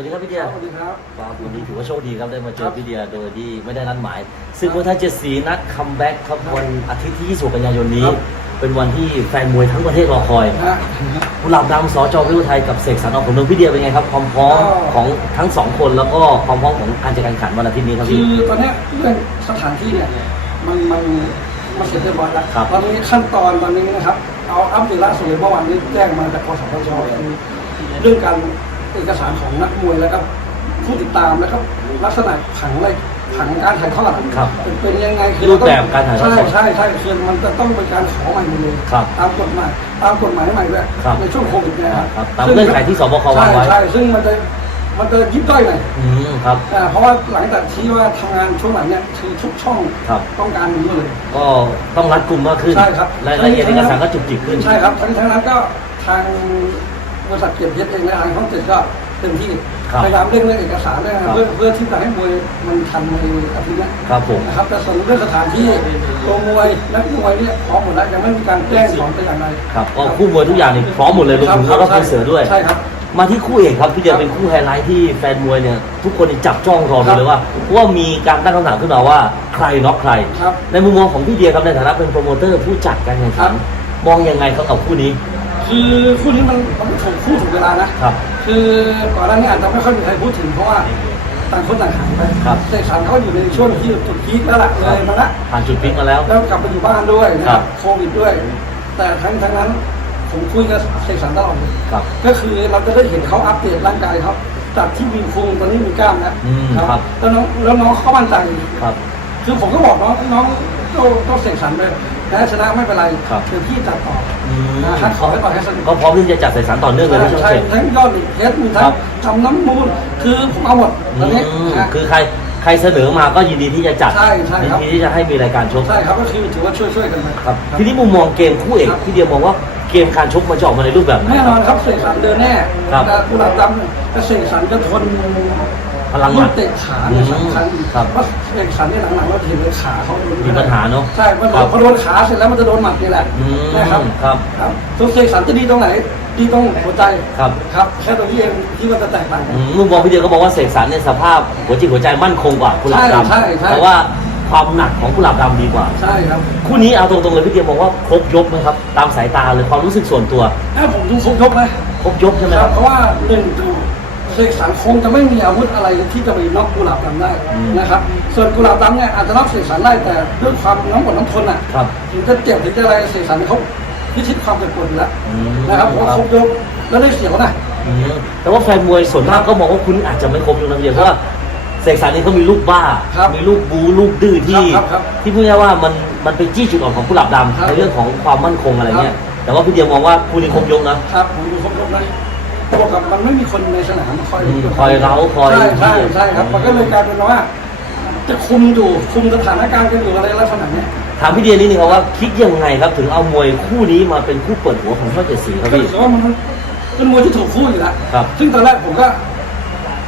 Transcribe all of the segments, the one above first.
วัสดีครับพี่เดียสวัสดีครับครับวันนี้ถือว่าโชคดีครับได้มาเจครัอบพี่เดียโดยที่ไม่ได้นัดหมาย ซึ่งมวยไทยเจ็ดสีนัดคัมแบ็กครับวันอาทิตย์ที่26กันยายนนี้ครับเป็นวันที่แฟนมวยทั้งประเทศรอคอยนะฮะกุหลาบดำสจวิวไทยกับเสกสรรออกของเมืองพี่เดียเป็นไงครับความพร้อมก็ของทั้งสองคนแล้วก็ความพร้อมของการจัดการแข่งขันวันอาทิตย์นี้ครับคืพี่อตอนเนี้ยเรื่องสถานที่เนี่ยมันมันมันเสร็จเรียบร้อยแล้วครับตอนนี้ขั้นตอนตอนนี้นะครับเอาอัปเดตล่าสุดเลยเมื่อวานนี้แจ้งมาจากกสทชคือเรื่องการ เอกสารของนักมวยแล้วก็ผู้ติดตามแล้วก็ลักษณะผังอะไรผังการถ่ายทอดครับเป็นเป็นยังไงคือรูปแบบการถ่ายทอดใช่ใช่ใช่คือมันจะต้องเป็นการขอใหม่หมดเลยครับตามกฎหมายตามกฎหมายใหม่ด้วยครับในช่วงโควิดเนยนะครับครับตามเงื่อนไขที่สบควางไว้ใช่ใช่ซึ่งมันจะมันจะยิบย่อยหน่อยอืมครับอ่าเพราะว่าหลังจากที่ว่าทำงานช่วงหลังเนี่ยคือทุกช่องครับต้องการนี้เลย ก็ต้องรัดกุมมากขึ้นใช่ครับรายละเอียดเอกสารก็จุกจิกขึ้นใช่ครับทั้งทั้งนั้นก็ทาง บริษัทเกียรติเพชรเองและทางช่องเจ็ดก็เต็มที่ครับพยายามเร่งเรื่องเอกสารด้วยนะครับครับเพื่อเพื่อที่จะให้มวยมันทันในอาทิตย์เนี้ยครับผมนะครับแต่ส่วนเรื่องสถานที่ตัวมวยนักมวยเนี่ยพร้อมหมดแล้วยังไม่มีการแจ้งสอนแต่อย่างใดครับก็คู่มวยทุกอย่างนี่พร้อมหมดเลยรวมถึงคแล้วบก็เป็นเสือด้วยใช่ครับมาที่คู่เอกครับพี่เดียครับเป็นคู่ไฮไลท์ที่แฟนมวยเนี่ยทุกคนนี่จับจ้องรอคดูรับเลยว่าเพราะว่ามีการตั้งคำถามขึ้นมาว่าใครน็อกใครครับในมุมมองของพี่เดียครับในฐานะเป็นโปรโมเตอร์ผู้จัดการแข่งขันครับมองยังไงครับกับคู่นี้ คือคู่นี้มันมันถูกคู่ถูกเวลานะ ครับ คือก่อนหน้านี้อาจจะไม่ค่อยมีใครพูดถึงเพราะว่าต่างคนต่างหายไปครับเสกสรรเขาอยู่ในช่วงที่จุดพีคแล้วล่ะเลยมาละผ่านจุดพลิกมาแล้ว แล้วกลับไปอยู่บ้านด้วยนะคครัรับ บโควิดด้วย แต่ทั้งทั้งนั้นผมคุยกับเสกสรรตลอดเลยครับ ก็คือเราจะได้เห็นเขาอัปเดตร่างกายเขาจากที่มีพุงตอนนี้มีกล้ามแล้วอืมครับ แล้วน้องแล้วน้องเขามั่นใจ ครับ คือผมก็บอกน้องน้องต้องต้องเสกสรรเลย แพ้ชนะไม่เป็นไรครับ เดี๋ยวพี่จัดต่ออืมนะฮะขอให้ต่อให้สนุกก็พร้อมที่จะจัดสายสารต่อเนื่องเลยนะช่องใช่เจ็ดทั้งยอดเหล็กเพชรมีทั้ครังบทำน้ำมูลคือผมเอาหมดตอนนี้อืมนะ คือใครใครเสนอมาก็ยินดีที่จะจัดใช่ใช่ยิครับ นดีที่จะให้มีรายการชกใช่ครับก็คือถือว่าช่วยช่วยๆกันไป ครับ ทีนี้มุมมองเกมคู่เอกครับ พี่เดียมองว่าเกมการชกมันจะออกมาในรูปแบบไหน แน่นอนครับเสกสรรเดินแน่ครับ แต่กุหลาบดำเนี่ยแต่เสกสรรจะทน พลังหลูมักด เตะขาเนี่ยสำคัญครับเพราะเสกสรรเนี่ยหลังๆเราเห็นเลยขาเขามีปัญหาเนอะใช่เพราะครับพอโดนขาเสร็จแล้วมันจะโดนหมัดนี่แหละอืมนะครับครับ ครับส่วเสกสรรจะดีตรงไหนดีตรงหัวใจครับครับแค่ตรงนี้เองที่มันจะแตกต่างกัน อืมมุมมองพี่เดียก็บอกว่าเสกสรรเนี่ยสภาพหัวจิตหัวใจมั่นคงกว่ากุหลาบดใช่ใช่ำแต่ว่าความหนักของกุหลาบดำดีกว่า ใช่ครับคู่นี้เอาตรงๆเลยพี่เดียมองว่าครบยกไหมครับ ตามสายตาเลยความรู้สึกส่วนตัว ถ้าผมดูครบยกไหมครบยกใช่ไหมคครัรับบเพราะว่าหนึ่งดูเสกสรรคงจะไม่มีอาวุธอะไรที่จะไปน็อกกุหลาบดำได้อืมนะครับ ส่วนกุหลาบดำเนี่ยอาจจะน็อกเสกสรรได้แต่ด้วยความน้ำหมดน้ำทนอะครับถึงจะเจ็บถึงจะอะไรเสกสรรเขาพิชิตความเจ็บปวดอยู่แล้วอืมนะครับเพราะว่าครบยกแล้วได้เสียวนะอืมแต่ว่าแฟนมวยส่วนมากก็มองว่าคุณอาจจะไม่ครบยกนะพี่เดียเพราะว่าเสกสรรนี่เขามีลูกบ้าครับมีลูกบูลูกดื้อที่ครับครับที่พูดง่ายๆว่ามันมันเป็นจี้จุดอ่อนของกุหลาบครับดำในเรื่องของความมั่นคงอะไรเงี้ยครับแต่ว่าพี่เดียมองว่าคู่นี้ครบยกนะครับผมดูครบยกนะ บวกกับมันไม่มีคนในสนามคอยอืมคอยเร้าคอยใช่ใช่ใช่ครับ มันก็เลยกลายเป็นว่า จะคุมอยู่คุมสถานการณ์กันอยู่อะไรลักษณะเนี้ยถามพี่เดียนิดนึงครับว่าคิดยังไงครับถึงเอามวยคู่นี้มาเป็นคู่เปิดหัวของช่องเจ็ดสีครับก็พี่ถือว่ามันเป็นมวยที่ถูกคู่อยู่แล้วครับซึ่งตอนแรกผมก็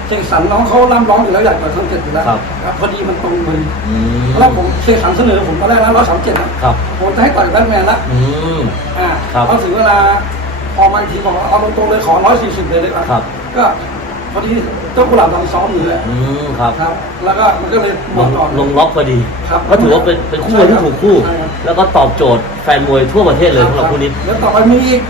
เสกสรรน้องเขาล่ำร้องอยู่แล้วอยากต่อยช่องเจ็ดอยู่แล้วครับครับพอดีมันตรงพอดีอืมตอนแรกผมเสกสรรเสนอผมตอนแรกนะร้อยสามเจ็ดนะครับผมจะให้ต่อยแบทแมนละอืมอ่าครับพอถึงเวลา ออกมาอีกทีบอกว่าเอาตรงๆเลยขอร้อยสี่สิบเลยเลยครับก็พอดีเจ้ากุหลาบดำซ้อมอยู่เลยอืมครับครับ แล้วก็มันก็เลยหมลดงก่อน ลงล็อกพอดีครับก็ถือว่าเป็นเป็นคู่มวยที่ถูกคู่ ใช่ครับ แล้วก็ตอบโจทย์แฟนมวยทั่วประเทศเลยสำหรับคู่นี้ แล้วต่อไปมีอีก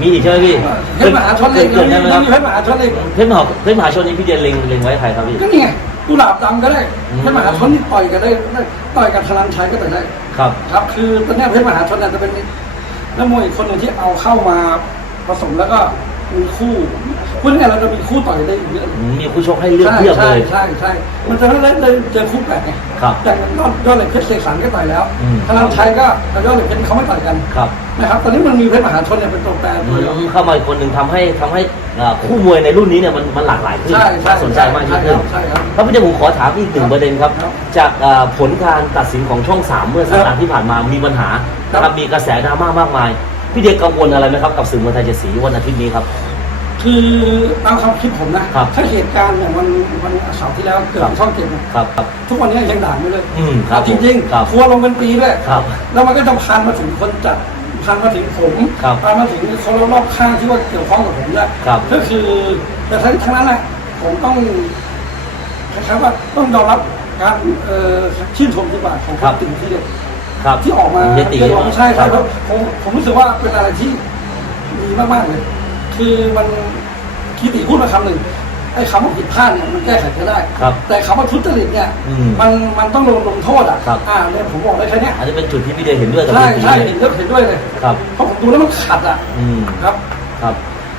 มีอีกใช่ไหมพี่เพชรมหาชนเล็กเกินได้ไหมครับมีเพชรมหาชนเล็กเพชรมหาเพชรมหาชนนี้พี่เดียเล็งเล็งไว้ใครครับพี่ ก็นี่ไงกุหลาบดำก็ได้อืม เพชรมหาชนนี่ต่อยกันได้ได้ต่อยกับธนันชัยก็ต่อยได้ ครับ ครับคือตอนเนี้ยเพชรมหาชนเนี่ยจะเป็นนักมวยอีกคนหนึ่งที่เอาเข้ามา ผสมแล้วก็มีคู่พูดง่ายๆเราจะมีคู่ต่อยได้อีกเยอะอืมมีคู่ชกให้เลือกเพียบเลใช่ย ใช่ใช่มันจะไม่ได้ได้เจอคู่แปลกไงครับแต่ยอดยอดเหล็กเพชรเสกสรรก็ต่อยแล้วอืมธนันชัยก็กับยอดเหล็กเพชรเขาไม่ต่อยกันครับนะครับ ตอนนี้มันมีเพชรมหาชนเนี่ยเป็นตัวแปรอืตัวเดียวมเข้ามาอีกคนหนึ่งทำให้ทำให้อ่าคู่มวยในรุ่นนี้เนี่ยมันมันหลากหลายขึ้นใช่ใช่น่าสนใจมากยิ่งขึ้นใช่ครับ ครับพี่เดียผมขอถามอีกหนึ่งประเด็นครับ ครับจากอ่าผลการตัดสินของช่องสามเมื่อสัปดาครัห์บที่ผ่านมามีปัญหาครับ นะครับมีกระแสดราม่ามากมาย พี่เดียกังวลอะไรไหมครับกับสื่อมวลไทยเจ็ดสีวันอาทิตย์นี้ครับ คือตามความคิดผมนะครับ ถ้าเหตุการณ์เนี่ยมันมันเสาร์ที่แล้วเกิดครับที่ช่องเจ็ดเนี่ยครับครับ ทุกวันนี้ยังด่าไม่เลยอืมครับจริงครับๆทัวร์ลงเป็นปีด้วยครับแล้วมันก็จะพันมาถึงคนจัดพันมาถึงผมครับพันมาถึงคนรอบๆข้างที่ว่าเกี่ยวข้องกับผมด้วยครับ ก็คือแต่ทั้งทั้งนั้นแหละผมต้องคล้ายๆว่าต้องยอมรับการเอ่อชื่นชมดีกว่าของครับถึงที่เด็ด ครับที่ออกมาเยติเรียกร้องใช่ครับผมผมรู้สึกว่าเป็นอะไรที่ดีมากๆเลย คือมันคิดติพูดมาคำหนึ่งไอ้คำว่าผิดพลาดเนี่ยมันแก้ไขกันได้ครับแต่คำว่าทุจริตเนี่ยอืมมันมันต้องลงลงโทษอะครับอ่าเนี่ยผมบอกได้แค่เนี้ยอันนี้เป็นจุดที่พี่เดียเห็นด้วยกับใช่พี่ใช่เลเห็ยนด้วยเห็นด้วยเลยครับเพราะผมดูแล้วมันขัดอะอืมครับครับ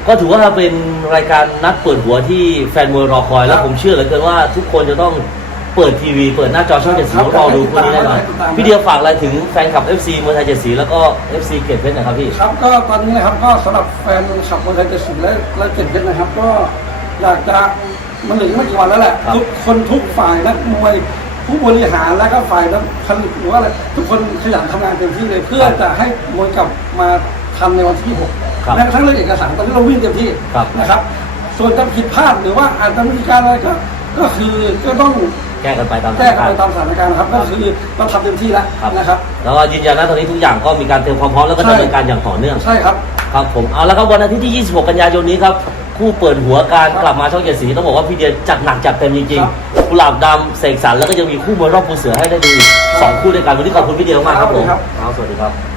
ก็ถือว่าเป็นรายการนัดเปิดหัวที่แฟนมวยรอคอยแล้วผมเชื่อเหลือเกินว่าทุกคนจะต้อง เปิดทีวีเปิดหน้าจอช่องเจ็ดสีครับรอดูคู่นี้แน่นอนติดตามพี่เดียฝากอะไรถึงแฟนคลับ FC มวยไทยเจ็ดสีแล้วก็ FC เกตเพชรหนะครับพี่ครับก็ตอนนี้นะครับก็สำหรับแฟนขับมอเตอร์ไซค์เจ็ดสิบและและเจ็ดเพชรนะครับ ก็อยากจะมันเหลืออีกไม่กี่วันแล้วแหละครับทุกคนทุกฝ่ายนักมวยผู้บริหารและก็ฝ่ายนักผลิตหรือว่าอะไรทุกคนขยันทำงานเต็มที่เลย เพื่อจะให้มวยกลับมาทำในวันที่หกครับแม้กระทั่งเรื่องเอกสารตอนนี้เราวิ่งเต็มที่ครับนะครับ ส่วนจะผิดพลาดหรือว่าอาจจะมีการอะไรก็ก็คือก็ต้อง แก้กันไปตามสแก้ถานกันการณ์ไปตามสถานการณ์นะครับก็คือเราทำเต็มที่แล้วครับ นะครับ แล้วก็ยืนยันนะตอนนี้ทุกอย่างก็มีการเตรียมความพร้อมแล้วก็ใช่ ดำเนินการอย่างต่อเนื่องใช่ครับ ครับผมเอาแล้วครับวันอาทิตย์ที่ 26 กันยายนนี้ครับคู่เปิดหัวการกลับมาช่องเจ็ดสีต้องบอกว่าพี่เดียจัดหนักจัดเต็มจริงครับ ๆกุหลาบดำเสกสรรแล้วก็ยังมีคู่มวยรอบปูเสือให้ได้ดูอีกสองคู่ด้วยกันวันนี้ขอบคุณพี่เดียมากครับผมครับเอาสวัสดีครับ